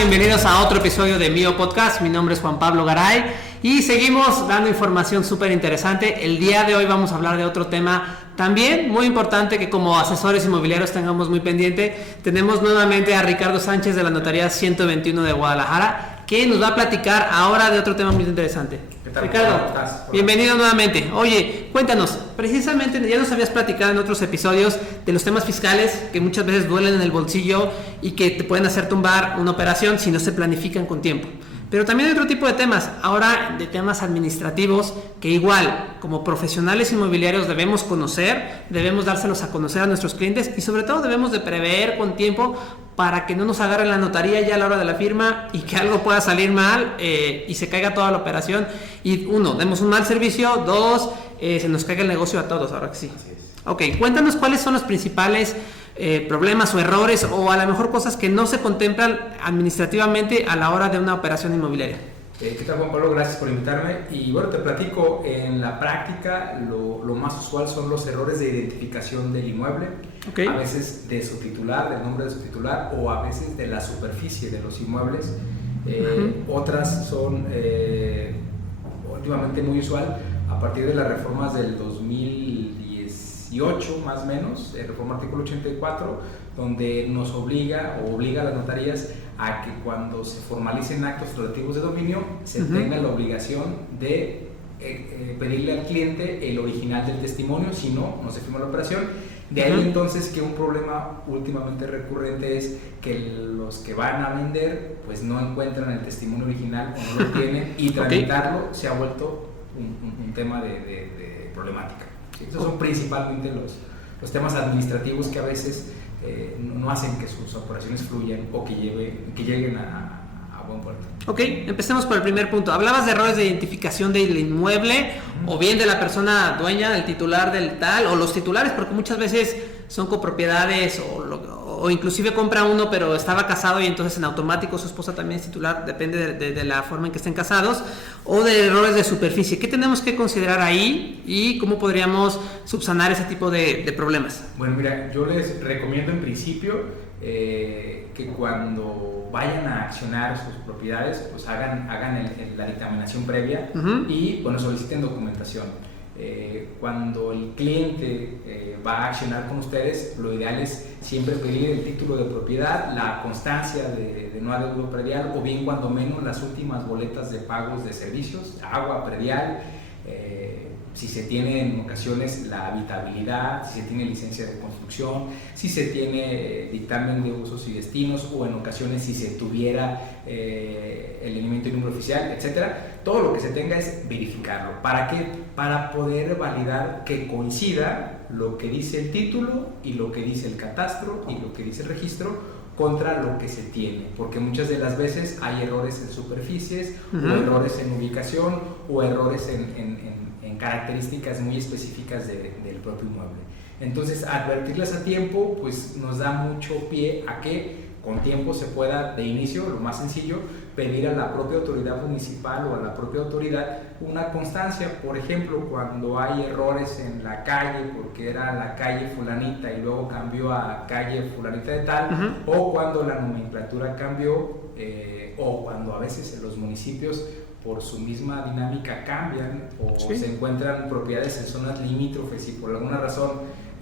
Bienvenidos a otro episodio de Mío Podcast. Mi nombre es Juan Pablo Garay y seguimos dando información súper interesante. El día de hoy vamos a hablar de otro tema también muy importante que como asesores inmobiliarios tengamos muy pendiente. Tenemos nuevamente a Ricardo Sánchez de la Notaría 121 de Guadalajara, que nos va a platicar ahora de otro tema muy interesante. ¿Qué tal? Ricardo, bienvenido nuevamente. Oye, cuéntanos, precisamente ya nos habías platicado en otros episodios de los temas fiscales que muchas veces duelen en el bolsillo y que te pueden hacer tumbar una operación si no se planifican con tiempo. Pero también hay otro tipo de temas, ahora de temas administrativos que igual como profesionales inmobiliarios debemos conocer, debemos dárselos a conocer a nuestros clientes y sobre todo debemos de prever con tiempo para que no nos agarre la notaría ya a la hora de la firma y que algo pueda salir mal y se caiga toda la operación y uno, demos un mal servicio, dos, se nos caiga el negocio a todos, ahora que sí. Ok, cuéntanos cuáles son los principales problemas o errores o a lo mejor cosas que no se contemplan administrativamente a la hora de una operación inmobiliaria. ¿Qué tal, Juan Pablo? Gracias por invitarme. Y bueno, te platico, en la práctica lo más usual son los errores de identificación del inmueble, okay. A veces de su titular, del nombre de su titular, o a veces de la superficie de los inmuebles. Otras son últimamente muy usual a partir de las reformas del 2018 más o menos, reforma artículo 84, donde nos obliga a las notarías a que cuando se formalicen actos relativos de dominio se tenga la obligación de pedirle al cliente el original del testimonio, si no, no se firma la operación. De ahí entonces que un problema últimamente recurrente es que los que van a vender pues no encuentran el testimonio original o no lo tienen y tramitarlo se ha vuelto un tema de problemática. Esos son principalmente los temas administrativos que a veces no hacen que sus operaciones fluyan o que lleguen a buen puerto. Ok, empecemos por el primer punto. Hablabas de errores de identificación del inmueble o bien de la persona dueña, del titular del tal o los titulares, porque muchas veces son copropiedades o inclusive compra uno pero estaba casado y entonces en automático su esposa también es titular, depende de la forma en que estén casados, o de errores de superficie. ¿Qué tenemos que considerar ahí y cómo podríamos subsanar ese tipo de problemas? Bueno, mira, yo les recomiendo en principio que cuando vayan a accionar sus propiedades pues hagan la dictaminación previa y bueno, soliciten documentación. Cuando el cliente va a accionar con ustedes, lo ideal es siempre pedir el título de propiedad, la constancia de no adeudo predial o bien cuando menos las últimas boletas de pagos de servicios, agua, predial, si se tiene en ocasiones la habitabilidad, si se tiene licencia de construcción, si se tiene dictamen de usos y destinos o en ocasiones si se tuviera el elemento y número oficial, etcétera. Todo lo que se tenga es verificarlo. ¿Para qué? Para poder validar que coincida lo que dice el título y lo que dice el catastro y lo que dice el registro contra lo que se tiene, porque muchas de las veces hay errores en superficies o errores en ubicación o errores en características muy específicas del propio inmueble. Entonces, advertirlas a tiempo pues nos da mucho pie a que con tiempo se pueda, de inicio, lo más sencillo, pedir a la propia autoridad municipal o a la propia autoridad una constancia. Por ejemplo, cuando hay errores en la calle, porque era la calle fulanita y luego cambió a calle fulanita de tal, o cuando la nomenclatura cambió, o cuando a veces en los municipios por su misma dinámica cambian o se encuentran propiedades en zonas limítrofes y por alguna razón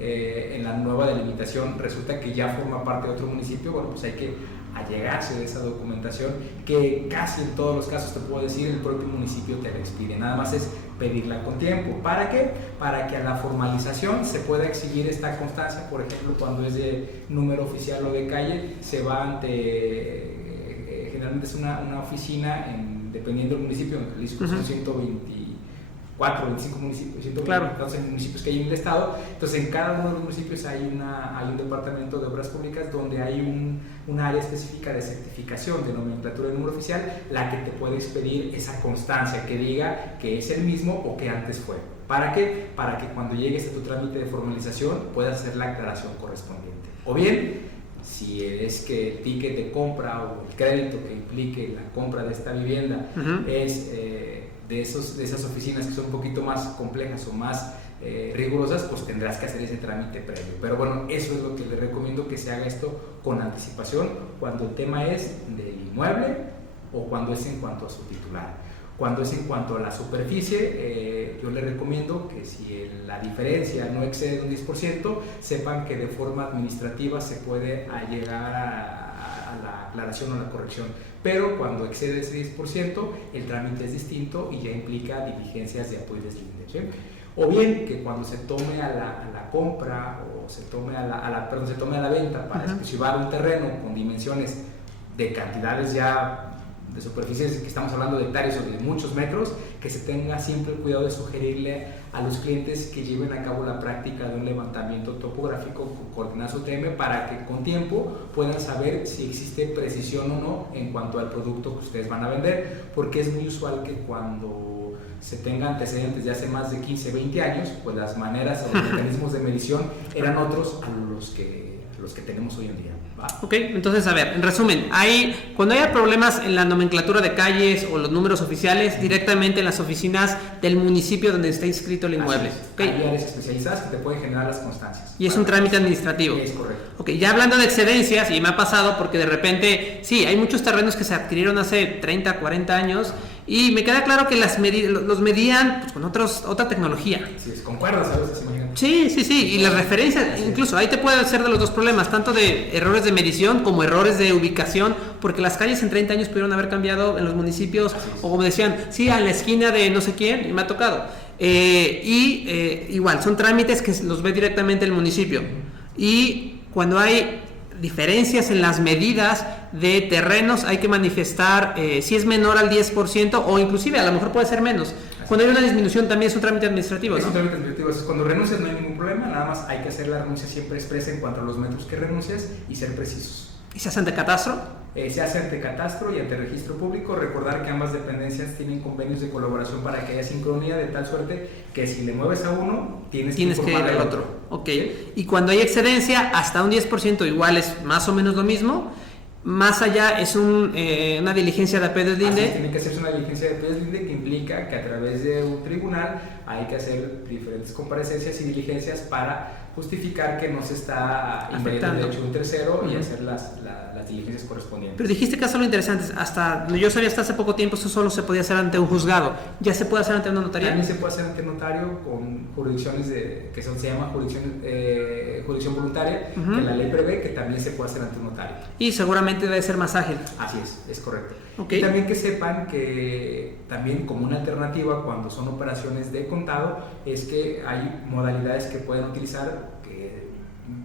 en la nueva delimitación resulta que ya forma parte de otro municipio, bueno, pues hay que allegarse de esa documentación que casi en todos los casos te puedo decir el propio municipio te la expide, nada más es pedirla con tiempo. ¿Para qué? Para que a la formalización se pueda exigir esta constancia. Por ejemplo, cuando es de número oficial o de calle se va ante generalmente es una oficina dependiendo del municipio, en Jalisco son 124, 25 municipios, 124 municipios que hay en el estado. Entonces en cada uno de los municipios hay un departamento de obras públicas donde hay un área específica de certificación de nomenclatura de número oficial, la que te puede expedir esa constancia que diga que es el mismo o que antes fue. ¿Para qué? Para que cuando llegues a tu trámite de formalización puedas hacer la aclaración correspondiente. O bien, si es que el ticket de compra o el crédito que implique la compra de esta vivienda es de esas oficinas que son un poquito más complejas o más rigurosas, pues tendrás que hacer ese trámite previo. Pero bueno, eso es lo que les recomiendo, que se haga esto con anticipación cuando el tema es del inmueble o cuando es en cuanto a su titular. Cuando es en cuanto a la superficie, yo les recomiendo que si la diferencia no excede un 10%, sepan que de forma administrativa se puede llegar a la aclaración o la corrección. Pero cuando excede ese 10%, el trámite es distinto y ya implica diligencias de apoyo deslinde, ¿sí? O bien que cuando se tome a la compra o se tome a la venta para exclusivar un terreno con dimensiones de cantidades ya de superficies, que estamos hablando de hectáreas o de muchos metros, que se tenga siempre el cuidado de sugerirle a los clientes que lleven a cabo la práctica de un levantamiento topográfico con coordenadas UTM para que con tiempo puedan saber si existe precisión o no en cuanto al producto que ustedes van a vender, porque es muy usual que cuando se tenga antecedentes de hace más de 15, 20 años, pues las maneras o los mecanismos de medición eran otros a los que tenemos hoy en día. ¿Va? Ok, entonces a ver, en resumen, cuando haya problemas en la nomenclatura de calles o los números oficiales, directamente en las oficinas del municipio donde está inscrito el inmueble. Okay. Hay áreas especializadas que te pueden generar las constancias. Y es un trámite administrativo. Es correcto. Ok, ya hablando de excedencias, y me ha pasado porque de repente, sí, hay muchos terrenos que se adquirieron hace 30, 40 años y me queda claro que los medían pues, con otra tecnología. Sí, con cuerdas a veces, imagínate. Sí, y las referencias, incluso ahí te puede ser de los dos problemas, tanto de errores de medición como errores de ubicación, porque las calles en 30 años pudieron haber cambiado en los municipios, o como decían, sí, a la esquina de no sé quién, y me ha tocado. Igual, son trámites que los ve directamente el municipio. Y cuando hay diferencias en las medidas de terrenos, hay que manifestar si es menor al 10% o inclusive a lo mejor puede ser menos. Cuando hay una disminución también es un trámite administrativo, ¿no? Es un trámite administrativo. Cuando renuncias no hay ningún problema, nada más hay que hacer la renuncia siempre expresa en cuanto a los metros que renuncias y ser precisos. ¿Y se hace ante catastro? Se hace ante catastro y ante registro público. Recordar que ambas dependencias tienen convenios de colaboración para que haya sincronía, de tal suerte que si le mueves a uno, tienes que ir al otro. Ok. Y cuando hay excedencia, hasta un 10% igual es más o menos lo mismo. Más allá es una diligencia de apeo deslinde. Tiene que hacerse una diligencia de apeo deslinde que implica que a través de un tribunal hay que hacer diferentes comparecencias y diligencias para justificar que no se está invadiendo el derecho de un tercero y hacer las diligencias correspondientes. Pero dijiste que algo interesante, yo sabía hasta hace poco tiempo eso solo se podía hacer ante un juzgado, ¿ya se puede hacer ante una notaría? También se puede hacer ante notario con jurisdicciones que se llama jurisdicción voluntaria, que la ley prevé que también se puede hacer ante un notario. Y seguramente debe ser más ágil. Así es correcto. Okay. Y también que sepan que también como una alternativa cuando son operaciones de contado es que hay modalidades que pueden utilizar que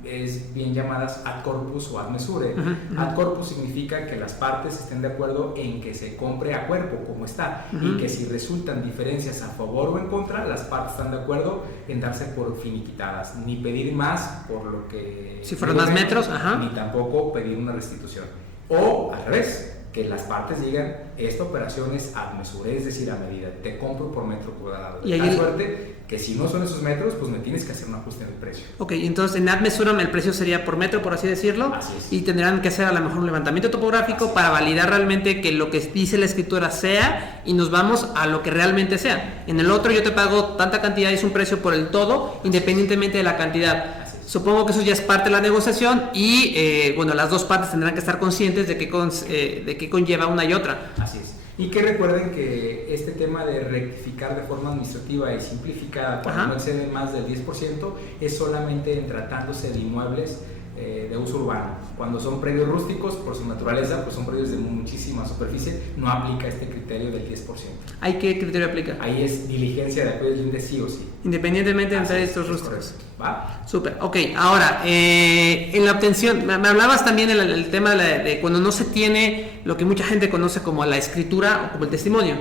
es bien llamadas ad corpus o ad mesure. Ad corpus significa que las partes estén de acuerdo en que se compre a cuerpo como está y que si resultan diferencias a favor o en contra, las partes están de acuerdo en darse por finiquitadas, ni pedir más por lo que si fueron más metros, ni tampoco pedir una restitución, o al revés, que las partes digan esta operación es ad mesure, es decir, a medida, te compro por metro cuadrado, de tal suerte que si no son esos metros, pues me tienes que hacer un ajuste en el precio. Ok, entonces en ad mesuram el precio sería por metro, por así decirlo. Así es. Y tendrán que hacer a lo mejor un levantamiento topográfico para validar realmente que lo que dice la escritura sea, y nos vamos a lo que realmente sea. En el otro yo te pago tanta cantidad y es un precio por el todo, independientemente de la cantidad. Supongo que eso ya es parte de la negociación y bueno, las dos partes tendrán que estar conscientes de qué conlleva una y otra. Así es. Y que recuerden que este tema de rectificar de forma administrativa y simplificada cuando no excede más del 10% es solamente en tratándose de inmuebles de uso urbano. Cuando son predios rústicos, por su naturaleza, pues son predios de muchísima superficie, no aplica este criterio del 10%. ¿Hay qué criterio aplica? Ahí es diligencia de apeo deslinde sí o sí. Independientemente de predios rústicos. ¿Va? Súper, ok. Ahora, en la obtención, me hablabas también el tema de cuando no se tiene lo que mucha gente conoce como la escritura o como el testimonio.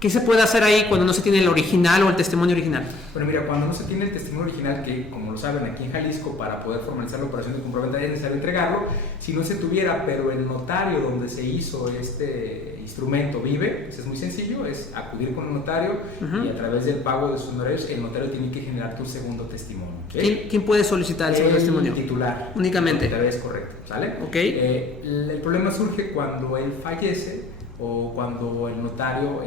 ¿Qué se puede hacer ahí cuando no se tiene el original o el testimonio original? Bueno, mira, cuando no se tiene el testimonio original, que como lo saben aquí en Jalisco, para poder formalizar la operación de compraventa es necesario entregarlo. Si no se tuviera, pero el notario donde se hizo este instrumento vive, pues es muy sencillo, es acudir con el notario y a través del pago de sus honorarios, el notario tiene que generar tu segundo testimonio. ¿Okay? ¿Quién puede solicitar el segundo testimonio? El titular. Únicamente. Es correcto, ¿sale? Ok. El problema surge cuando él fallece o cuando el notario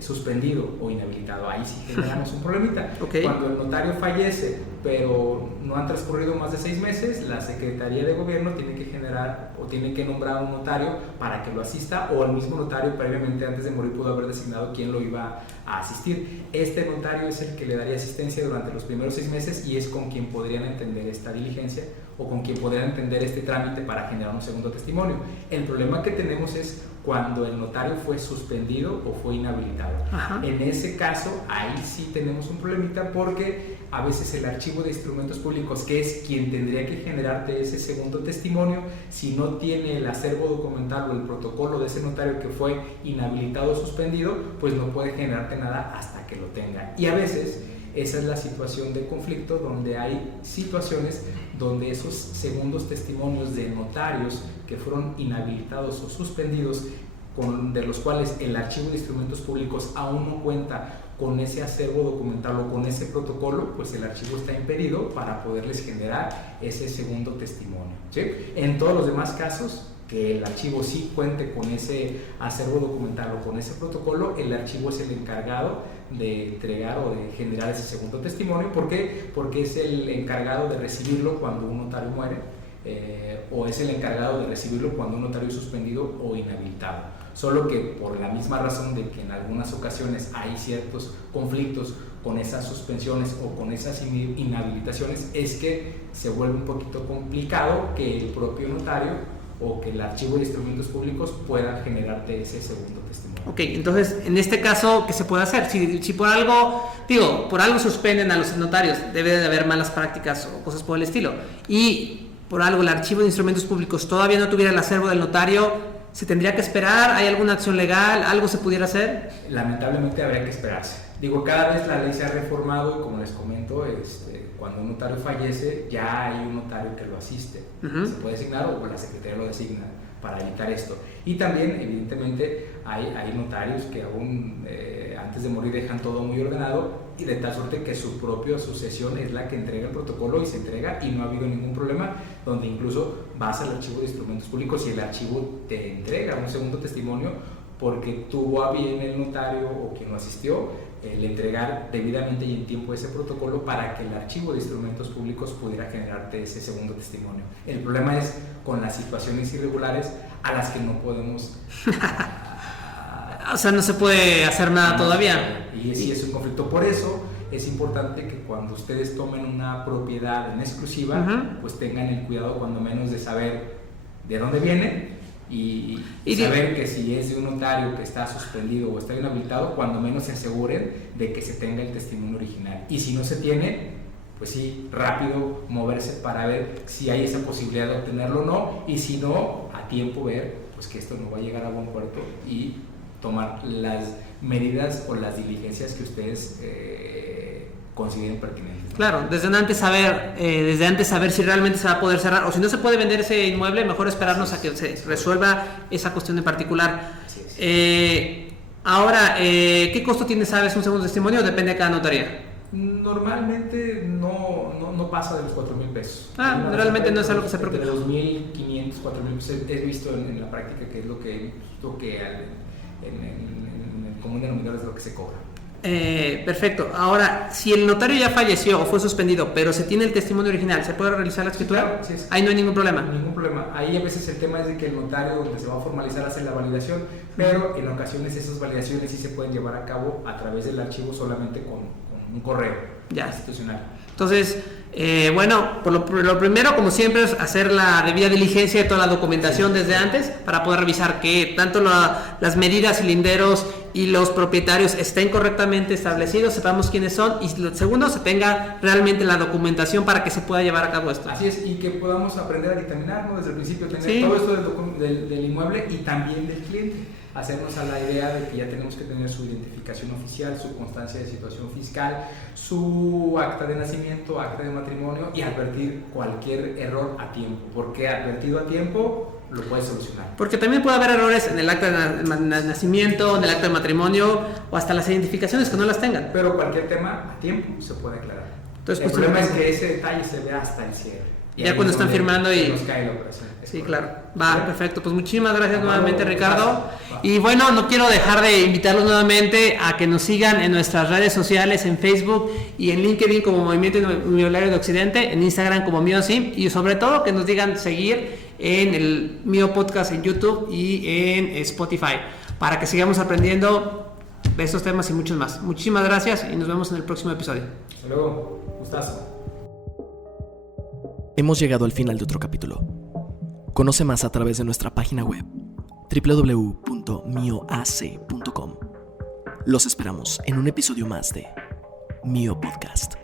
suspendido o inhabilitado. Ahí sí generamos un problemita. Okay. Cuando el notario fallece, pero no han transcurrido más de 6 meses, la Secretaría de Gobierno tiene que generar o tiene que nombrar un notario para que lo asista, o el mismo notario previamente antes de morir pudo haber designado quién lo iba a asistir. Este notario es el que le daría asistencia durante los primeros 6 meses y es con quien podrían entender esta diligencia o con quien podrían entender este trámite para generar un segundo testimonio. El problema que tenemos es cuando el notario fue suspendido o fue inhabilitado. Ajá. En ese caso, ahí sí tenemos un problemita porque a veces el archivo de instrumentos públicos, que es quien tendría que generarte ese segundo testimonio, si no tiene el acervo documental o el protocolo de ese notario que fue inhabilitado o suspendido, pues no puede generarte nada hasta que lo tenga. Y a veces esa es la situación de conflicto, donde hay situaciones donde esos segundos testimonios de notarios que fueron inhabilitados o suspendidos, de los cuales el archivo de instrumentos públicos aún no cuenta con ese acervo documental o con ese protocolo, pues el archivo está impedido para poderles generar ese segundo testimonio, ¿sí? En todos los demás casos, que el archivo sí cuente con ese acervo documental o con ese protocolo, el archivo es el encargado de entregar o de generar ese segundo testimonio. ¿Por qué? Porque es el encargado de recibirlo cuando un notario muere, o es el encargado de recibirlo cuando un notario es suspendido o inhabilitado. Solo que por la misma razón de que en algunas ocasiones hay ciertos conflictos con esas suspensiones o con esas inhabilitaciones, es que se vuelve un poquito complicado que el propio notario o que el archivo de instrumentos públicos pueda generarte ese segundo testimonio. Ok, entonces, en este caso, ¿qué se puede hacer? Si por algo, por algo suspenden a los notarios, debe de haber malas prácticas o cosas por el estilo, y por algo el archivo de instrumentos públicos todavía no tuviera el acervo del notario, ¿se tendría que esperar? ¿Hay alguna acción legal? ¿Algo se pudiera hacer? Lamentablemente habría que esperarse. Cada vez la ley se ha reformado y, como les comento, cuando un notario fallece ya hay un notario que lo asiste. Se puede designar o la Secretaría lo designa para evitar esto. Y también, evidentemente, hay notarios que aún antes de morir dejan todo muy ordenado, y de tal suerte que su propia sucesión es la que entrega el protocolo y se entrega, y no ha habido ningún problema, donde incluso vas al archivo de instrumentos públicos y el archivo te entrega un segundo testimonio porque tuvo a bien el notario o quien lo asistió el entregar debidamente y en tiempo ese protocolo para que el archivo de instrumentos públicos pudiera generarte ese segundo testimonio. El problema es con las situaciones irregulares a las que no podemos... O sea, no se puede hacer nada todavía. Y sí es un conflicto. Por eso es importante que cuando ustedes tomen una propiedad en exclusiva, pues tengan el cuidado cuando menos de saber de dónde viene y saber que si es de un notario que está suspendido o está inhabilitado, cuando menos se aseguren de que se tenga el testimonio original. Y si no se tiene, pues sí, rápido moverse para ver si hay esa posibilidad de obtenerlo o no, y si no, a tiempo ver pues que esto no va a llegar a buen puerto y tomar las medidas o las diligencias que ustedes consideren pertinentes. Claro, desde antes saber si realmente se va a poder cerrar, o si no se puede vender ese inmueble, mejor esperarnos a que se resuelva esa cuestión en particular. Ahora, ¿qué costo tiene, sabes, un segundo testimonio? Depende de cada notaría. Normalmente no pasa de los 4,000 pesos. Realmente no es algo que se preocupe. De 2,500, 4,000 pesos he visto en la práctica que es lo que en el común denominador es lo que se cobra. Perfecto. Ahora, si el notario ya falleció o fue suspendido, pero se tiene el testimonio original, ¿se puede realizar la escritura? Claro, sí. Ahí no hay ningún problema. Ningún problema. Ahí a veces el tema es de que el notario donde se va a formalizar hace la validación, pero en ocasiones esas validaciones sí se pueden llevar a cabo a través del archivo solamente con un correo institucional. Entonces, por lo primero, como siempre, es hacer la debida diligencia de toda la documentación desde antes para poder revisar que tanto las medidas, cilinderos y los propietarios estén correctamente establecidos, sepamos quiénes son, y segundo, se tenga realmente la documentación para que se pueda llevar a cabo esto. Así es, y que podamos aprender a dictaminar, ¿no? Desde el principio, tener todo esto del inmueble y también del cliente. Hacernos a la idea de que ya tenemos que tener su identificación oficial, su constancia de situación fiscal, su acta de nacimiento, acta de matrimonio, y advertir cualquier error a tiempo, porque advertido a tiempo lo puedes solucionar. Porque también puede haber errores en el acta de nacimiento, en el acta de matrimonio, o hasta las identificaciones que no las tengan. Pero cualquier tema a tiempo se puede aclarar. Entonces, el problema es que ese detalle se vea hasta el cierre. Ya cuando están firmando y... nos cae la operación. Sí, claro. Va, perfecto. Pues muchísimas gracias nuevamente, Bueno, Ricardo. Y bueno, no quiero dejar de invitarlos nuevamente a que nos sigan en nuestras redes sociales, en Facebook y en LinkedIn como Movimiento Inmobiliario de Occidente, en Instagram como MioSim, y sobre todo que nos digan seguir en el Mio Podcast en YouTube y en Spotify, para que sigamos aprendiendo de estos temas y muchos más. Muchísimas gracias y nos vemos en el próximo episodio. Hasta luego. Gustazo. Hemos llegado al final de otro capítulo. Conoce más a través de nuestra página web www.mioac.com. Los esperamos en un episodio más de Mio Podcast.